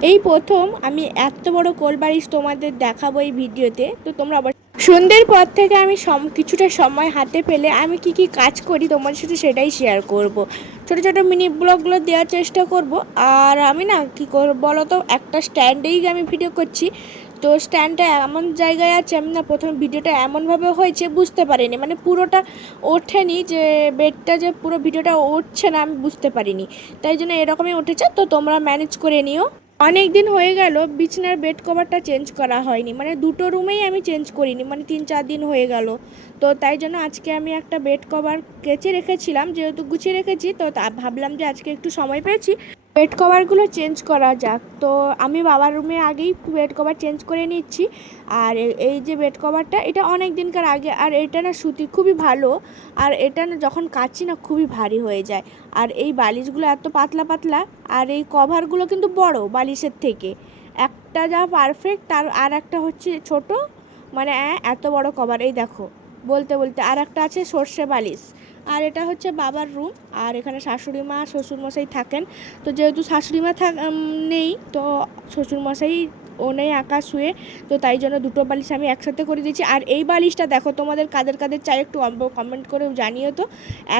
এই প্রথম আমি এত বড় কোল বালিশ তোমাদের দেখাবো এই ভিডিওতে। তো তোমরা আবার সন্ধ্যের পর থেকে আমি কিছুটা সময় হাতে পেলে আমি কি কি কাজ করি তোমাদের সাথে সেটাই শেয়ার করব। ছোট ছোট মিনি ব্লগগুলো দেওয়ার চেষ্টা করব। আর আমি না কি করব বলো তো, একটা স্ট্যান্ডেই আমি ভিডিও করছি। তো স্ট্যান্ডটা এমন জায়গায় আছে, আমি না প্রথমে ভিডিওটা এমনভাবে হয়েছে বুঝতে পারিনি, মানে পুরোটা ওঠেনি, যে বেডটা যে পুরো ভিডিওটা উঠছে না আমি বুঝতে পারিনি। তাই জন্য এরকমই উঠেছে, তো তোমরা ম্যানেজ করে নিও। অনেক দিন হয়ে গেল বিছানার বেড কভারটা চেঞ্জ করা হয়নি, মানে দুটো রুমেই আমি চেঞ্জ করিনি, মানে 3-4 দিন হয়ে গেল। তো তাই জন্য আজকে আমি একটা বেড কভার কেচে রেখেছিলাম, যেহেতু গুছিয়ে রেখেছি, তো ভাবলাম যে আজকে একটু সময় পেয়েছি বেড কভারগুলো চেঞ্জ করা যাক। তো আমি বাবার রুমে আগেই বেড কভার চেঞ্জ করে নিচ্ছি। আর এই যে বেড কভারটা, এটা অনেক দিনকার আগে, আর এটা না সুতি খুবই ভালো। আর এটা না যখন কাচি না খুবই ভারী হয়ে যায়। আর এই বালিশগুলো এত পাতলা পাতলা, আর এই কভারগুলো কিন্তু বড় বালিশের থেকে। একটা যা পারফেক্ট, তার আর একটা হচ্ছে ছোট, মানে এত বড় কভার। এই দেখো, বলতে বলতে আর একটা আছে সর্ষে বালিশ। আর এটা হচ্ছে বাবার রুম। আর এখানে শাশুড়ি মা শ্বশুরমশাই থাকেন। তো যেহেতু শাশুড়ি মা নেই, তো শ্বশুরমশাই ও নেই একা শুয়ে, তো তাই জন্য দুটো বালিশ আমি একসাথে করে দিয়েছি। আর এই বালিশটা দেখো, তোমাদের কাদের কাদের চাই একটু কমেন্ট করে জানিও তো।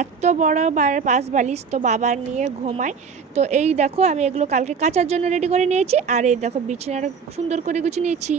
এত বড় পাঁচ বালিশ তো বাবা নিয়ে ঘুমায়। তো এই দেখো, আমি এগুলো কালকে কাচার জন্য রেডি করে নিয়েছি। আর এই দেখো বিছানাটা সুন্দর করে গুছিয়ে নিয়েছি।